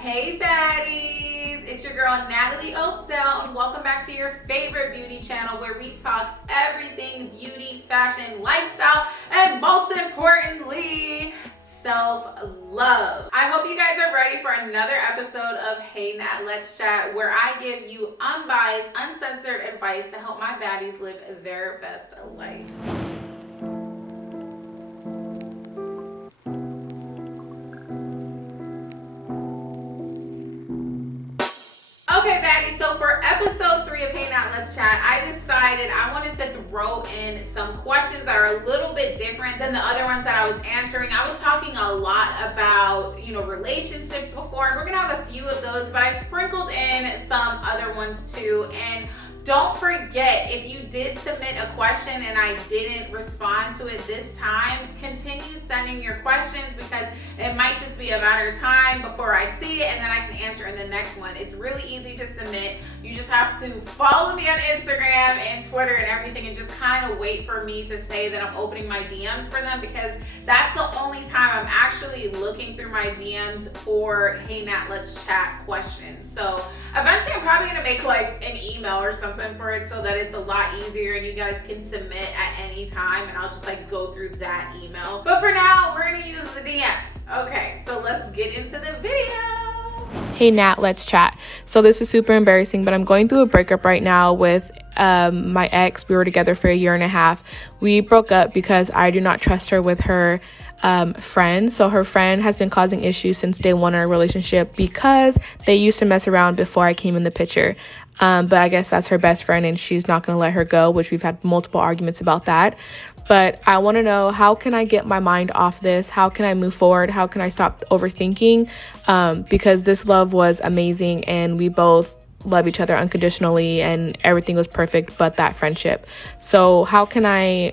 Hey baddies, it's your girl Natalie Odell and welcome back to your favorite beauty channel where we talk everything beauty, fashion, lifestyle, and most importantly, self-love. I hope you guys are ready for another episode of Hey Nat Let's Chat, where I give you unbiased, uncensored advice to help my baddies live their best life. Okay, baddies, so for episode 3 of Hey Nat Let's Chat, I decided I wanted to throw in some questions that are a little bit different than the other ones that I was answering. I was talking a lot about, relationships before, and we're gonna have a few of those, but I sprinkled in some other ones too. And don't forget, if you did submit a question and I didn't respond to it this time, continue sending your questions because it might just be a matter of time before I see it and then I can answer in the next one. It's really easy to submit. You just have to follow me on Instagram and Twitter and everything and just kind of wait for me to say that I'm opening my DMs for them, because that's the only time I'm actually looking through my DMs for Hey Nat Let's Chat questions. So eventually I'm probably gonna make like an email or something for it so that it's a lot easier and you guys can submit at any time and I'll just like go through that email. But for now, we're gonna use the DMs. Okay, so let's get into the video. Hey Nat, let's chat. So this is super embarrassing, but I'm going through a breakup right now with my ex. We were together for 1.5 years. We broke up because I do not trust her with her friend. So her friend has been causing issues since day one in our relationship because they used to mess around before I came in the picture. But I guess that's her best friend and she's not going to let her go, which we've had multiple arguments about that. But I want to know, how can I get my mind off this? How can I move forward? How can I stop overthinking? Because this love was amazing and we both love each other unconditionally and everything was perfect but that friendship. So how can I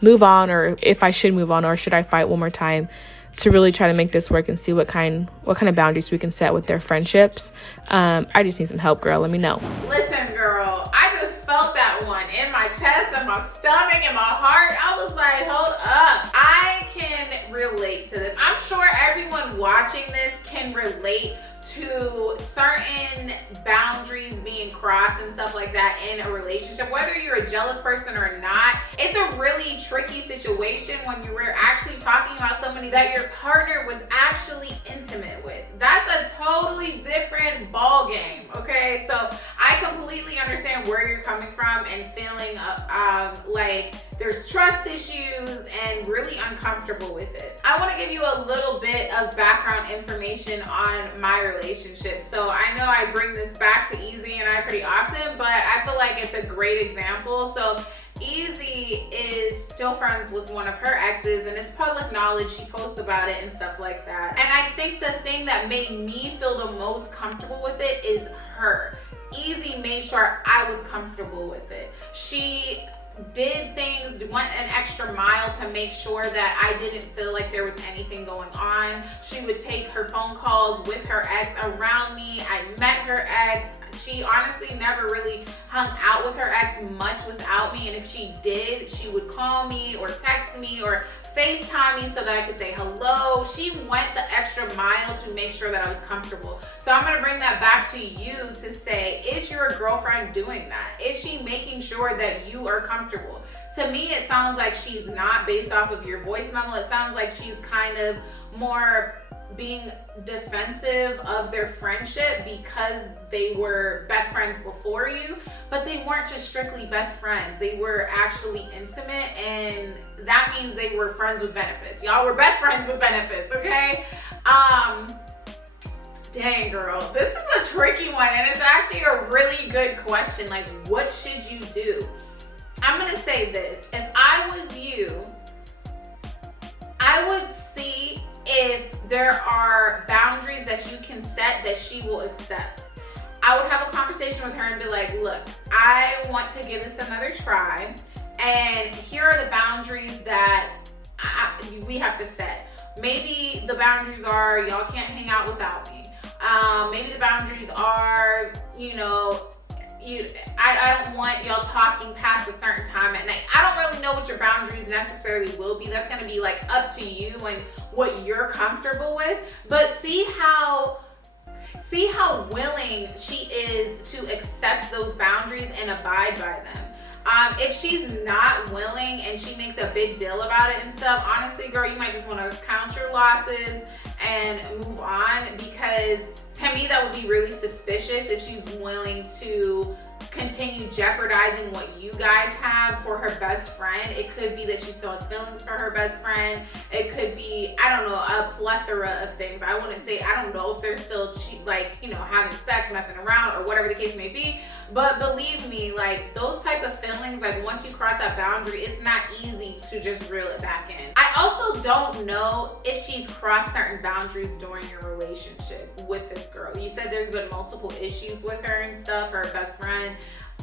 move on, or if I should move on, or should I fight one more time to really try to make this work and see what kind of boundaries we can set with their friendships? I just need some help, girl. Let me know. Listen, girl, I just felt that one in my chest and my stomach and my heart. I was like, hold up. I can relate to this. I'm sure everyone watching this can relate to certain boundaries being crossed and stuff like that in a relationship. Whether you're a jealous person or not, it's a really tricky situation when you were actually talking about somebody that your partner was actually intimate with. That's a totally different ball game, okay? So I completely understand where you're coming from and feeling like there's trust issues and really uncomfortable with it. I want to give you a little bit of background information on my relationship. So I know I bring this back to Easy and I pretty often, but I feel like it's a great example. So Easy is still friends with one of her exes and it's public knowledge. She posts about it and stuff like that. And I think the thing that made me feel the most comfortable with it is her. Easy made sure I was comfortable with it. She did things, went an extra mile to make sure that I didn't feel like there was anything going on. She would take her phone calls with her ex around me. I met her ex. She honestly never really hung out with her ex much without me, and if she did, she would call me or text me or FaceTime me so that I could say hello. She went the extra mile to make sure that I was comfortable. So I'm gonna bring that back to you to say, is your girlfriend doing that? Is she making sure that you are comfortable? To me, it sounds like she's not, based off of your voice memo. It sounds like she's kind of more being defensive of their friendship because they were best friends before you, but they weren't just strictly best friends. They were actually intimate, and that means they were friends with benefits. Y'all were best friends with benefits, okay? Dang, girl, this is a tricky one, and it's actually a really good question. Like, what should you do? I'm gonna say this. If I was you, I would see if there are boundaries that you can set that she will accept. I would have a conversation with her and be like, look, I want to give this another try, and here are the boundaries that we have to set. Maybe the boundaries are, y'all can't hang out without me. Maybe the boundaries are, I don't want y'all talking past a certain time at night. I don't really know what your boundaries necessarily will be. That's gonna be like up to you and what you're comfortable with. But see how willing she is to accept those boundaries and abide by them. If she's not willing and she makes a big deal about it and stuff, honestly, girl, you might just want to count your losses and move on, because to me that would be really suspicious if she's willing to continue jeopardizing what you guys have for her best friend. It could be that she still has feelings for her best friend. It could be, I don't know, a plethora of things. I wouldn't say, I don't know if they're still having sex, messing around, or whatever the case may be. But believe me, like, those type of feelings, like, once you cross that boundary, it's not easy to just reel it back in. I also don't know if she's crossed certain boundaries during your relationship with this girl. You said there's been multiple issues with her and stuff, her best friend.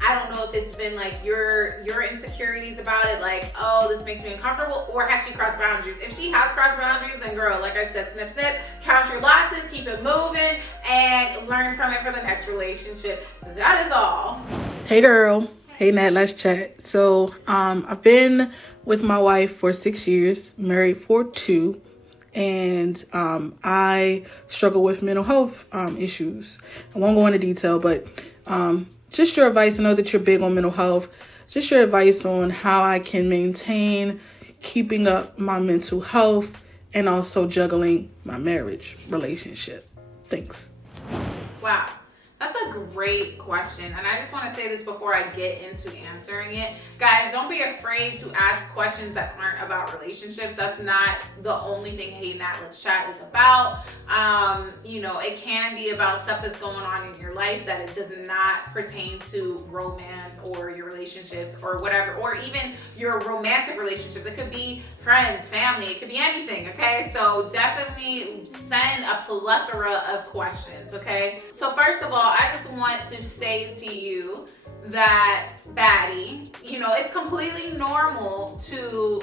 I don't know if it's been like your insecurities about it, like, oh, this makes me uncomfortable, or has she crossed boundaries? If she has crossed boundaries, then girl, like I said, snip, snip, count your losses, keep it moving, and learn from it for the next relationship. That is all. Hey girl, hey Nat, let's chat. So I've been with my wife for 6 years, married for 2. And I struggle with mental health issues. I won't go into detail, but just your advice. I know that you're big on mental health. Just your advice on how I can maintain keeping up my mental health and also juggling my marriage relationship. Thanks. Wow. That's a great question. And I just want to say this before I get into answering it. Guys, don't be afraid to ask questions that aren't about relationships. That's not the only thing Hey Nat Let's Chat is about. It can be about stuff that's going on in your life that it does not pertain to romance or your relationships or whatever, or even your romantic relationships. It could be friends, family, it could be anything, okay? So definitely send a plethora of questions, okay? So first of all, I just want to say to you that, baddie, it's completely normal to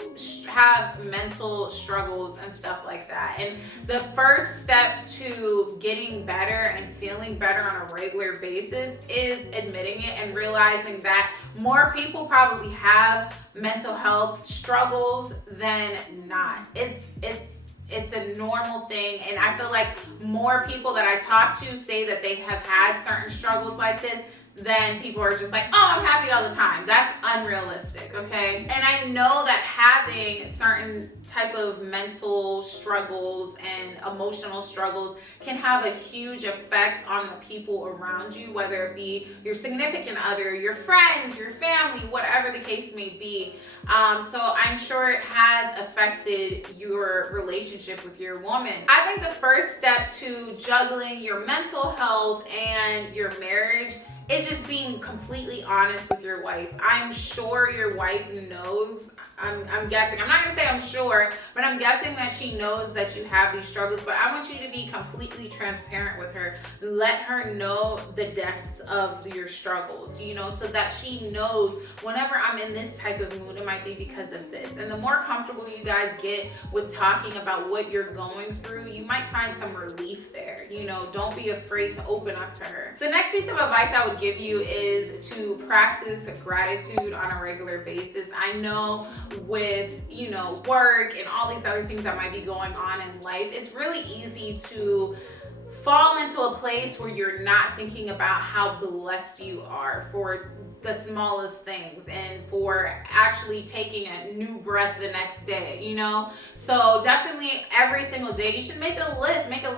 have mental struggles and stuff like that. And the first step to getting better and feeling better on a regular basis is admitting it and realizing that more people probably have mental health struggles than not. It's a normal thing, and I feel like more people that I talk to say that they have had certain struggles like this than people are just like, oh, I'm happy all the time. That's unrealistic, okay? And I know that having certain type of mental struggles and emotional struggles can have a huge effect on the people around you, whether it be your significant other, your friends, your family, whatever the case may be. So I'm sure it has affected your relationship with your woman. I think the first step to juggling your mental health and your marriage is just being completely honest with your wife. I'm sure your wife knows. I'm guessing. I'm not going to say I'm sure, but I'm guessing that she knows that you have these struggles. But I want you to be completely transparent with her. Let her know the depths of your struggles, so that she knows whenever I'm in this type of mood, it might be because of this. And the more comfortable you guys get with talking about what you're going through, you might find some relief there. Don't be afraid to open up to her. The next piece of advice I would give you is to practice gratitude on a regular basis. I know with work and all these other things that might be going on in life, it's really easy to fall into a place where you're not thinking about how blessed you are for the smallest things and for actually taking a new breath the next day, So definitely every single day you should make a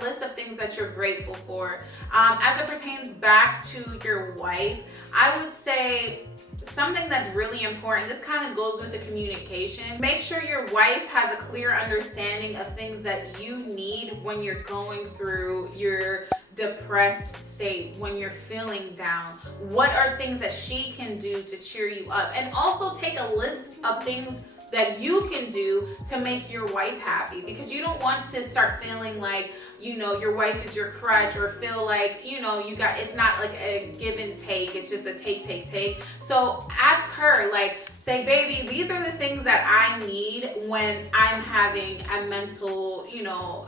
list of things that you're grateful for. As it pertains back to your wife, I would say something that's really important, this kind of goes with the communication. Make sure your wife has a clear understanding of things that you need when you're going through your depressed state, when you're feeling down. What are things that she can do to cheer you up? And also take a list of things that you can do to make your wife happy, because you don't want to start feeling like your wife is your crutch, or feel like it's not like a give and take, it's just a take. So ask her, like, say, baby, these are the things that I need when I'm having a mental,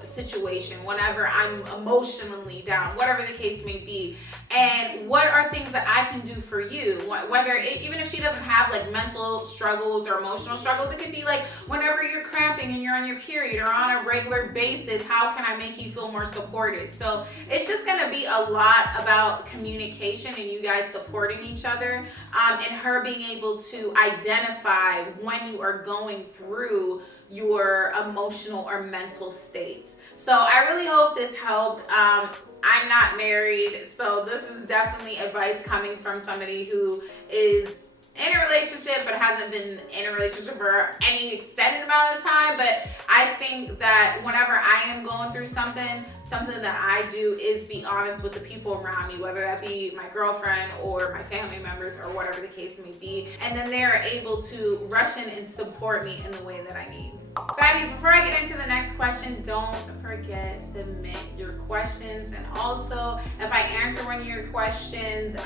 situation, whenever I'm emotionally down, whatever the case may be. And what are things that I can do for you? Even if she doesn't have like mental struggles or emotional struggles, it could be like whenever you're cramping and you're on your period or on a regular basis, how can I make you feel more supported? So it's just gonna be a lot about communication and you guys supporting each other, and her being able to identify when you are going through your emotional or mental states. So I really hope this helped. I'm not married, so this is definitely advice coming from somebody who is in a relationship but hasn't been in a relationship for any extended amount of time. But I think that whenever I am going through something that I do is be honest with the people around me, whether that be my girlfriend or my family members or whatever the case may be, and then they are able to rush in and support me in the way that I need. Baddies, before I get into the next question, don't forget, submit your questions. And also, if I answer one of your questions,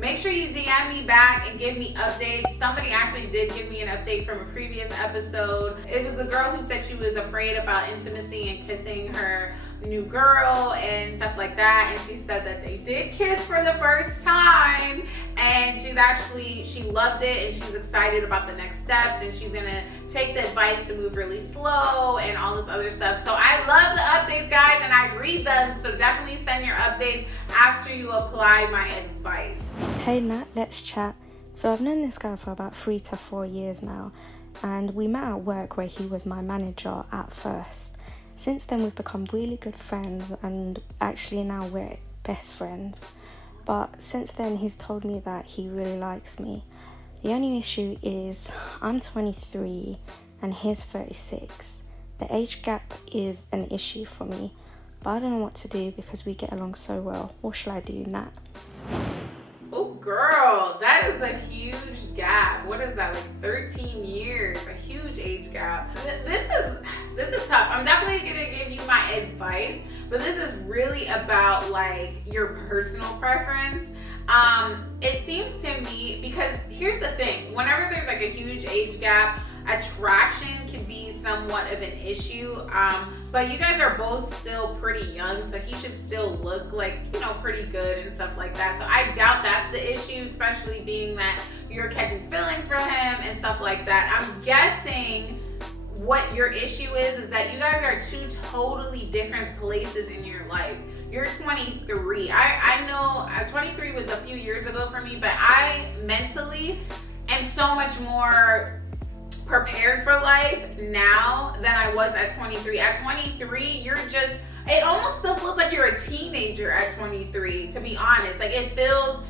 make sure you DM me back and give me updates. Somebody actually did give me an update from a previous episode. It was the girl who said she was afraid about intimacy and kissing her new girl and stuff like that, and she said that they did kiss for the first time, and she loved it, and she's excited about the next steps, and she's gonna take the advice to move really slow and all this other stuff. So I love the updates, guys, and I read them, so definitely send your updates after you apply my advice. Hey Nat, let's chat. So I've known this guy for about 3 to 4 years now, and we met at work where he was my manager at first. Since then we've become really good friends, and actually now we're best friends. But since then he's told me that he really likes me. The only issue is I'm 23 and he's 36. The age gap is an issue for me, but I don't know what to do because we get along so well. What should I do, Nat? Oh girl, that is a huge gap. What is that, like 13 years? A huge age gap. This is tough. I'm definitely gonna give you my advice, but this is really about like your personal preference. It seems to me, because here's the thing, whenever there's like a huge age gap, attraction can be somewhat of an issue, but you guys are both still pretty young, so he should still look like, pretty good and stuff like that. So I doubt that's the issue, especially being that you're catching feelings for him and stuff like that. I'm guessing what your issue is that you guys are at two totally different places in your life. You're 23. I know 23 was a few years ago for me, but I mentally am so much more prepared for life now than I was at 23. At 23, it almost still feels like you're a teenager at 23, to be honest. Like, it feels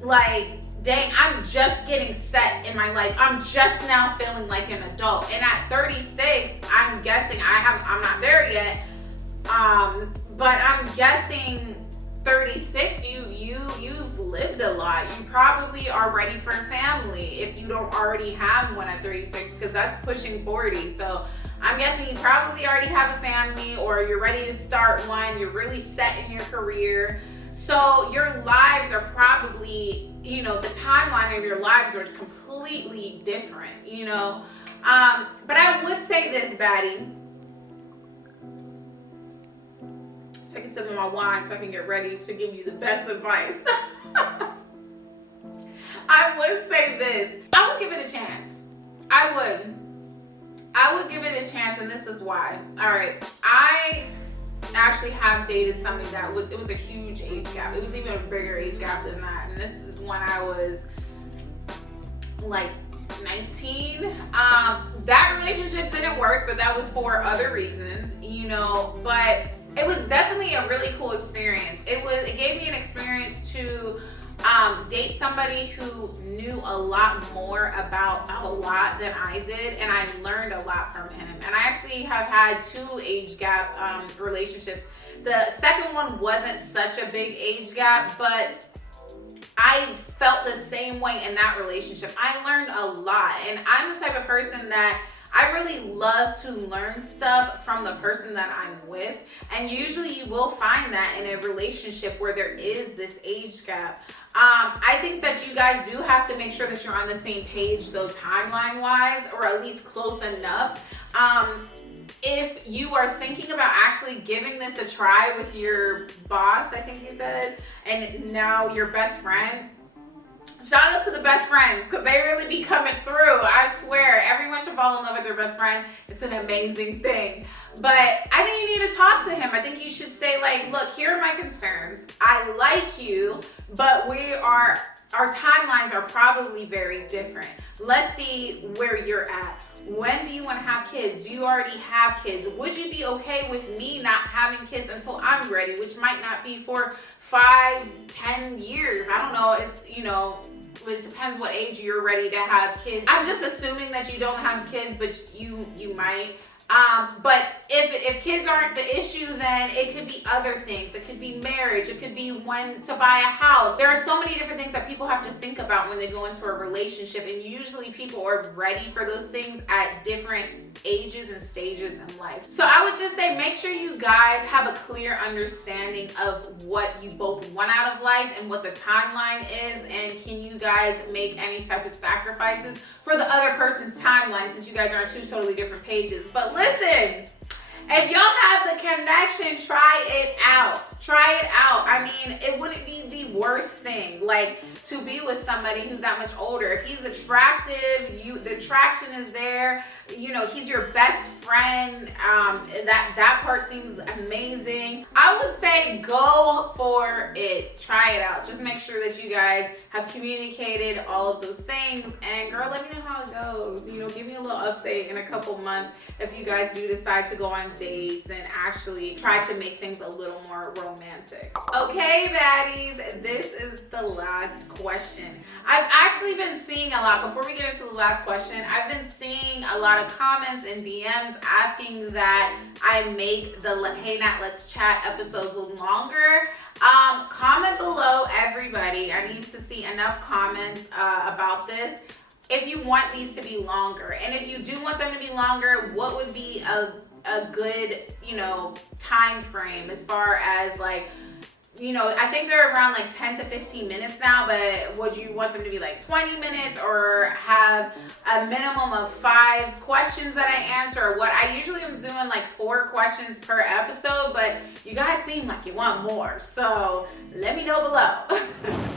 like, dang, I'm just getting set in my life. I'm just now feeling like an adult. And at 36, I'm guessing, I'm not there yet, but I'm guessing 36, you've lived a lot. You probably are ready for a family if you don't already have one at 36, because that's pushing 40. So I'm guessing you probably already have a family, or you're ready to start one. You're really set in your career. So your lives are probably, the timeline of your lives are completely different, But I would say this, baddie. Take a sip of my wine so I can get ready to give you the best advice. I would say this. I would give it a chance. I would give it a chance, and this is why. All right. I actually have dated somebody it was a huge age gap. It was even a bigger age gap than that. And this is when I was like 19. That relationship didn't work, but that was for other reasons, but it was definitely a really cool experience. It gave me an experience to date somebody who knew a lot more about a lot than I did, and I learned a lot from him. And I actually have had 2 age gap relationships. The second one wasn't such a big age gap, but I felt the same way in that relationship. I learned a lot, and I'm the type of person that I really love to learn stuff from the person that I'm with. And usually you will find that in a relationship where there is this age gap. I think that you guys do have to make sure that you're on the same page though, timeline wise, or at least close enough. If you are thinking about actually giving this a try with your boss, I think you said, and now your best friend, shout out to the best friends, because they really be coming through. I swear, everyone should fall in love with their best friend. It's an amazing thing. But I think you need to talk to him. I think you should say, like, look, here are my concerns. I like you, but our timelines are probably very different. Let's see where you're at. When do you want to have kids? Do you already have kids? Would you be okay with me not having kids until I'm ready, which might not be for 5-10 years? I don't know. It depends what age you're ready to have kids. I'm just assuming that you don't have kids, but you might. But if kids aren't the issue, then it could be other things. It could be marriage. It could be when to buy a house. There are so many different things that people have to think about when they go into a relationship, and usually people are ready for those things at different ages and stages in life. So I would just say, make sure you guys have a clear understanding of what you both want out of life and what the timeline is, and can you guys make any type of sacrifices for the other person's timeline, since you guys are on two totally different pages. But listen, if y'all have the connection, try it out. Try it out. I mean, it wouldn't be the worst thing, like, to be with somebody who's that much older. If he's attractive, the attraction is there, he's your best friend, that part seems amazing. I would say go for it. Try it out. Just make sure that you guys have communicated all of those things, and girl, let me know how it goes. Give me a little update in a couple months if you guys do decide to go on dates and actually try to make things a little more romantic. Okay, baddies, this is the last question. I've actually been seeing a lot, before we get into the last question, I've been seeing a lot of comments and DMs asking that I make the Hey Nat Let's Chat episodes longer. Comment below, everybody. I need to see enough comments about this. If you want these to be longer, and if you do want them to be longer, what would be a good, time frame as far as like, I think they're around like 10 to 15 minutes now, but would you want them to be like 20 minutes or have a minimum of 5 questions that I answer, or what? I usually am doing like 4 questions per episode, but you guys seem like you want more, so let me know below.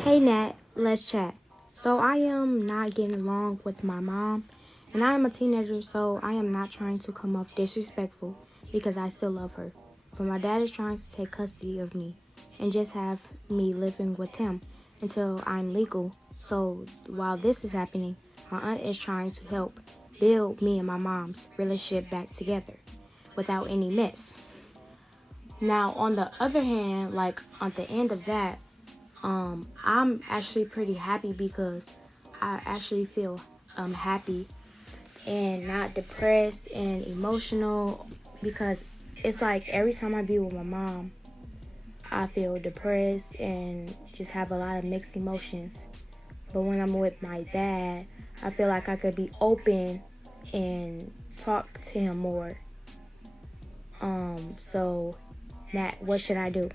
Hey Nat, let's chat. So I am not getting along with my mom, and I am a teenager, so I am not trying to come off disrespectful because I still love her. But my dad is trying to take custody of me and just have me living with him until I'm legal. So while this is happening, my aunt is trying to help build me and my mom's relationship back together without any mess. Now, on the other hand, like on the end of that, I'm actually pretty happy because I actually feel happy and not depressed and emotional, because it's like every time I be with my mom, I feel depressed and just have a lot of mixed emotions. But when I'm with my dad, I feel like I could be open and talk to him more. So Nat, what should I do?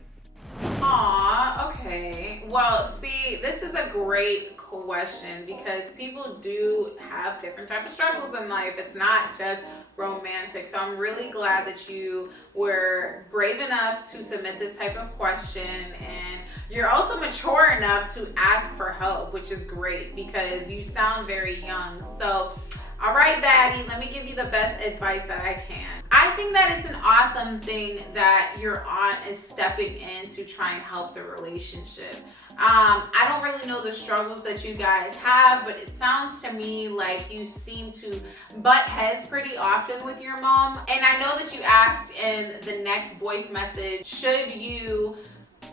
Aw, okay. Well, see, this is a great question because people do have different types of struggles in life. It's not just romantic. So I'm really glad that you were brave enough to submit this type of question, and you're also mature enough to ask for help, which is great because you sound very young. So all right, baddie, let me give you the best advice that I can. I think that it's an awesome thing that your aunt is stepping in to try and help the relationship. I don't really know the struggles that you guys have, but it sounds to me like you seem to butt heads pretty often with your mom. And I know that you asked in the next voice message, should you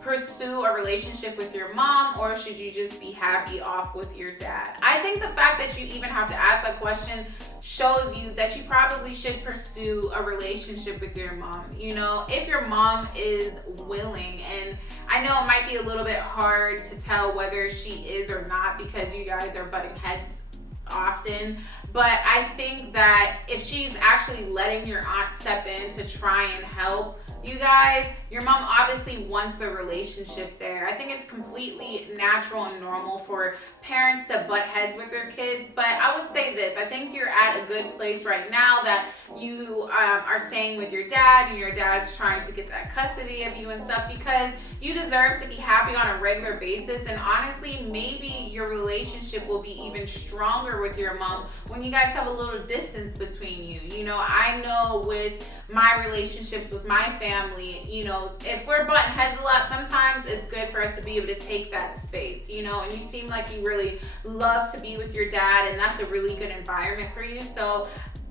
pursue a relationship with your mom or should you just be happy off with your dad? I think the fact that you even have to ask that question shows you that you probably should pursue a relationship with your mom. You know, if your mom is willing, and I know it might be a little bit hard to tell whether she is or not because you guys are butting heads often, But I think that if she's actually letting your aunt step in to try and help you guys, your mom obviously wants the relationship there. I think it's completely natural and normal for parents to butt heads with their kids, but I would say this, I think you're at a good place right now that you are staying with your dad, and your dad's trying to get that custody of you and stuff, because you deserve to be happy on a regular basis. And honestly, maybe your relationship will be even stronger with your mom when you guys have a little distance between you. You know, I know with my relationships with my family, you know, if we're butting heads a lot, sometimes it's good for us to be able to take that space, you know, and you seem like you really love to be with your dad, and that's a really good environment for you. So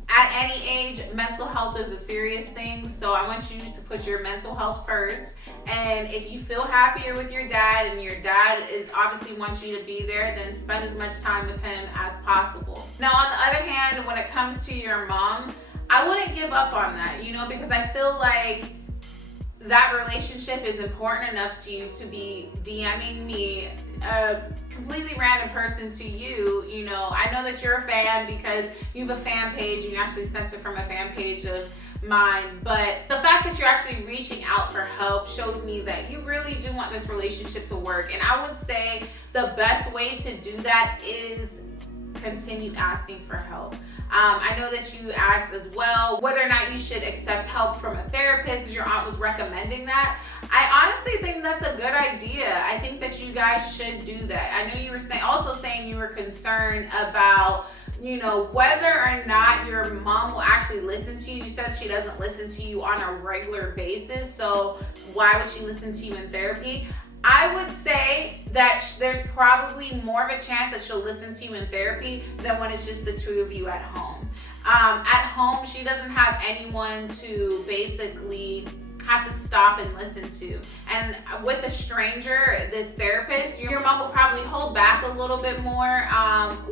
at any age, mental health is a serious thing, so I want you to put your mental health first. And if you feel happier with your dad, and your dad is obviously wants you to be there, then spend as much time with him as possible. Now, on the other hand, when it comes to your mom, I wouldn't give up on that, you know, because I feel like that relationship is important enough to you to be DMing me, a completely random person to you. You know, I know that you're a fan because you have a fan page and you actually sent it from a fan page of mine, but the fact that you're actually reaching out for help shows me that you really do want this relationship to work. And I would say the best way to do that is continue asking for help. I know that you asked as well whether or not you should accept help from a therapist, because your aunt was recommending that. I honestly think that's a good idea. I think that you guys should do that. I know you were saying you were concerned about, you know, whether or not your mom will actually listen to you. You said she doesn't listen to you on a regular basis, so why would she listen to you in therapy? I would say that there's probably more of a chance that she'll listen to you in therapy than when it's just the two of you at home. At home, she doesn't have anyone to basically have to stop and listen to. And with a stranger, this therapist, your mom will probably hold back a little bit more,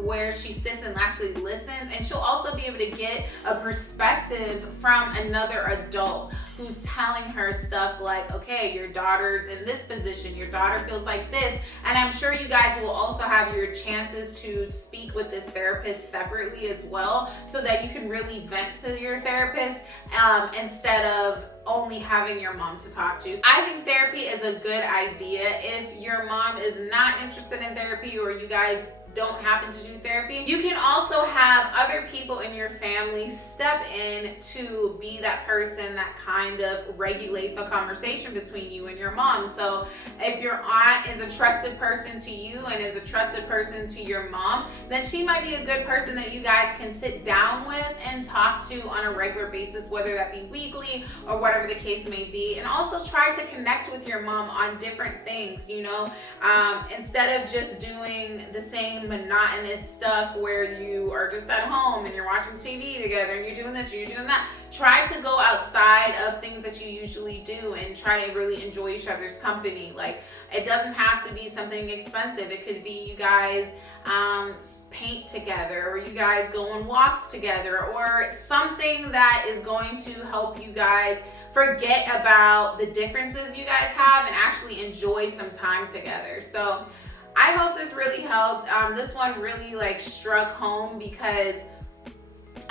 where she sits and actually listens. And she'll also be able to get a perspective from another adult who's telling her stuff like, okay, your daughter's in this position, your daughter feels like this. And I'm sure you guys will also have your chances to speak with this therapist separately as well, so that you can really vent to your therapist, instead of only having your mom to talk to. I think therapy is a good idea. If your mom is not interested in therapy, or you guys don't happen to do therapy, you can also have other people in your family step in to be that person that kind of regulates a conversation between you and your mom. So if your aunt is a trusted person to you and is a trusted person to your mom, then she might be a good person that you guys can sit down with and talk to on a regular basis, whether that be weekly or whatever the case may be. And also try to connect with your mom on different things, you know, instead of just doing the same monotonous stuff where you are just at home and you're watching TV together and you're doing this or you're doing that. Try to go outside of things that you usually do and try to really enjoy each other's company. Like, it doesn't have to be something expensive. It could be you guys paint together, or you guys go on walks together, or something that is going to help you guys forget about the differences you guys have and actually enjoy some time together. So I hope this really helped. This one really struck home, because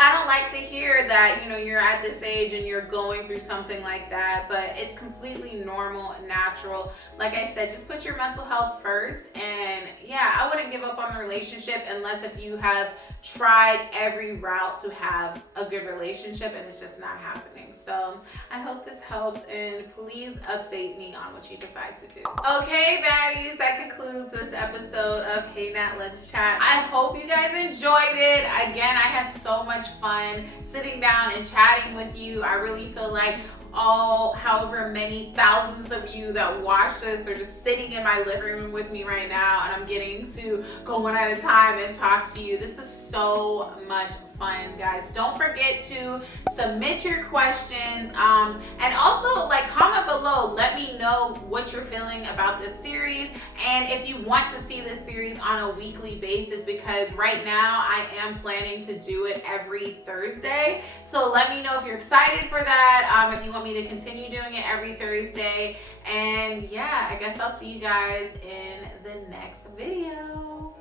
I don't like to hear that, you know, you're at this age and you're going through something like that, but it's completely normal and natural. Like I said, just put your mental health first. And yeah, I wouldn't give up on the relationship unless if you have tried every route to have a good relationship and it's just not happening. So I hope this helps, and please update me on what you decide to do. Okay, baddies, that concludes this episode of Hey Nat Let's Chat. I hope you guys enjoyed it. Again, I had so much fun sitting down and chatting with you. I really feel like however many thousands of you that watch this are just sitting in my living room with me right now, and I'm getting to go one at a time and talk to you. This is so much fun, guys. Don't forget to submit your questions, and also comment below. Let me know what you're feeling about this series, and if you want to see this series on a weekly basis, because right now I am planning to do it every Thursday. So let me know if you're excited for that, if you want me to continue doing it every Thursday. And yeah, I guess I'll see you guys in the next video.